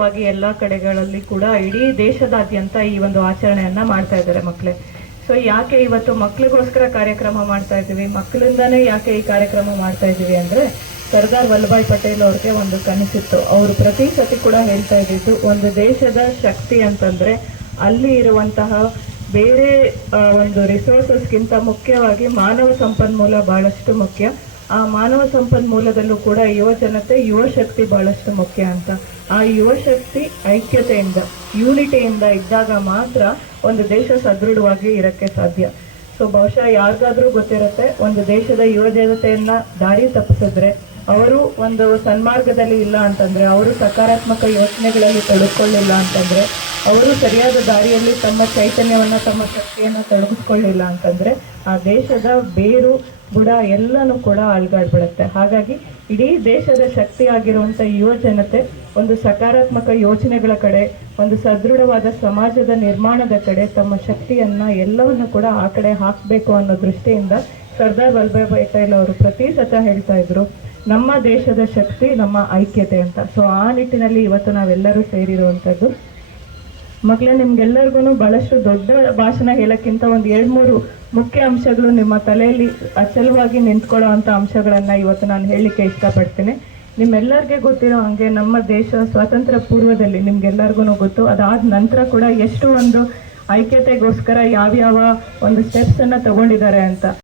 ವ್ಯಾಪಕವಾಗಿ ಎಲ್ಲಾ ಕಡೆಗಳಲ್ಲಿ ಕೂಡ ಇಡೀ ದೇಶದಾದ್ಯಂತ ಈ ಒಂದು ಆಚರಣೆಯನ್ನ ಮಾಡ್ತಾ ಇದ್ದಾರೆ ಮಕ್ಕಳೇ ಸೊ ಯಾಕೆ ಇವತ್ತು ಮಕ್ಕಳಿಗೋಸ್ಕರ ಕಾರ್ಯಕ್ರಮ ಮಾಡ್ತಾ ಇದ್ದೀವಿ? ಮಕ್ಕಳಿಂದಾನೇ ಯಾಕೆ ಈ ಕಾರ್ಯಕ್ರಮ ಮಾಡ್ತಾ ಇದ್ದೀವಿ ಅಂದ್ರೆ ಸರ್ದಾರ್ ವಲ್ಲಭಾಯ್ ಪಟೇಲ್ ಅವ್ರಿಗೆ ಒಂದು ಕನಸಿತ್ತು. ಅವರು ಪ್ರತಿ ಸತಿ ಕೂಡ ಹೇಳ್ತಾ ಇದ್ದಿದ್ದು, ಒಂದು ದೇಶದ ಶಕ್ತಿ ಅಂತಂದ್ರೆ ಅಲ್ಲಿ ಇರುವಂತಹ ಬೇರೆ ಒಂದು ರಿಸೋರ್ಸಸ್ಗಿಂತ ಮುಖ್ಯವಾಗಿ ಮಾನವ ಸಂಪನ್ಮೂಲ ಬಹಳಷ್ಟು ಮುಖ್ಯ. ಆ ಮಾನವ ಸಂಪನ್ಮೂಲದಲ್ಲೂ ಕೂಡ ಯುವ ಜನತೆ ಯುವ ಶಕ್ತಿ ಬಹಳಷ್ಟು ಮುಖ್ಯ ಅಂತ. ಆ ಯುವ ಶಕ್ತಿ ಐಕ್ಯತೆಯಿಂದ, ಯೂನಿಟಿಯಿಂದ ಇದ್ದಾಗ ಮಾತ್ರ ಒಂದು ದೇಶ ಸದೃಢವಾಗಿ ಇರಕ್ಕೆ ಸಾಧ್ಯ. ಸೊ ಬಹುಶಃ ಯಾರಿಗಾದ್ರೂ ಗೊತ್ತಿರುತ್ತೆ, ಒಂದು ದೇಶದ ಯುವ ಜನತೆಯನ್ನ ದಾರಿ ತಪ್ಪಿಸಿದ್ರೆ, ಅವರು ಒಂದು ಸನ್ಮಾರ್ಗದಲ್ಲಿ ಇಲ್ಲ ಅಂತಂದ್ರೆ, ಅವರು ಸಕಾರಾತ್ಮಕ ಯೋಚನೆಗಳಲ್ಲಿ ತೊಡಗಿಕೊಳ್ಳಿಲ್ಲ ಅಂತಂದ್ರೆ, ಅವರು ಸರಿಯಾದ ದಾರಿಯಲ್ಲಿ ತಮ್ಮ ಚೈತನ್ಯವನ್ನ, ತಮ್ಮ ಶಕ್ತಿಯನ್ನ ತೊಡಗಿಸ್ಕೊಳ್ಳಿಲ್ಲ ಅಂತಂದ್ರೆ, ಆ ದೇಶದ ಬೇರು ಬುಡ ಎಲ್ಲನೂ ಕೂಡ ಅಲ್ಗಾಡ್ಬಿಡುತ್ತೆ ಹಾಗಾಗಿ ಇಡೀ ದೇಶದ ಶಕ್ತಿ ಆಗಿರುವಂಥ ಯುವ ಜನತೆ ಒಂದು ಸಕಾರಾತ್ಮಕ ಯೋಚನೆಗಳ ಕಡೆ, ಒಂದು ಸದೃಢವಾದ ಸಮಾಜದ ನಿರ್ಮಾಣದ ಕಡೆ ತಮ್ಮ ಶಕ್ತಿಯನ್ನ ಎಲ್ಲವನ್ನು ಕೂಡ ಆ ಕಡೆ ಹಾಕಬೇಕು ಅನ್ನೋ ದೃಷ್ಟಿಯಿಂದ ಸರ್ದಾರ್ ವಲ್ಲಭಾಯ್ ಪಟೇಲ್ ಅವರು ಪ್ರತಿ ಸತ ಹೇಳ್ತಾ ಇದ್ರು, ನಮ್ಮ ದೇಶದ ಶಕ್ತಿ, ನಮ್ಮ ಐಕ್ಯತೆ ಅಂತ. ಸೊ ಆ ನಿಟ್ಟಿನಲ್ಲಿ ಇವತ್ತು ನಾವೆಲ್ಲರೂ ಸೇರಿರುವಂತದ್ದು ಮಕ್ಕಳೇ ನಿಮ್ಗೆಲ್ಲರಿಗೂ ಬಹಳಷ್ಟು ದೊಡ್ಡ ಭಾಷಣ ಹೇಳಕ್ಕಿಂತ ಒಂದು ಎರಡು ಮೂರು ಮುಖ್ಯ ಅಂಶಗಳು ನಿಮ್ಮ ತಲೆಯಲ್ಲಿ ಅಚಲವಾಗಿ ನಿಂತ್ಕೊಳ್ಳೋ ಅಂತ ಅಂಶಗಳನ್ನು ಇವತ್ತು ನಾನು ಹೇಳಲಿಕ್ಕೆ ಇಷ್ಟಪಡ್ತೀನಿ. ನಿಮ್ಮೆಲ್ಲರಿಗೆ ಗೊತ್ತಿರೋ ಹಂಗೆ ನಮ್ಮ ದೇಶ ಸ್ವಾತಂತ್ರ್ಯ ಪೂರ್ವದಲ್ಲಿ ನಿಮ್ಗೆಲ್ಲರಿಗೂ ಗೊತ್ತು. ಅದಾದ ನಂತರ ಕೂಡ ಎಷ್ಟು ಒಂದು ಐಕ್ಯತೆಗೋಸ್ಕರ ಯಾವ್ಯಾವ ಒಂದು ಸ್ಟೆಪ್ಸ್ ಅನ್ನ ತಗೊಂಡಿದ್ದಾರೆ ಅಂತ.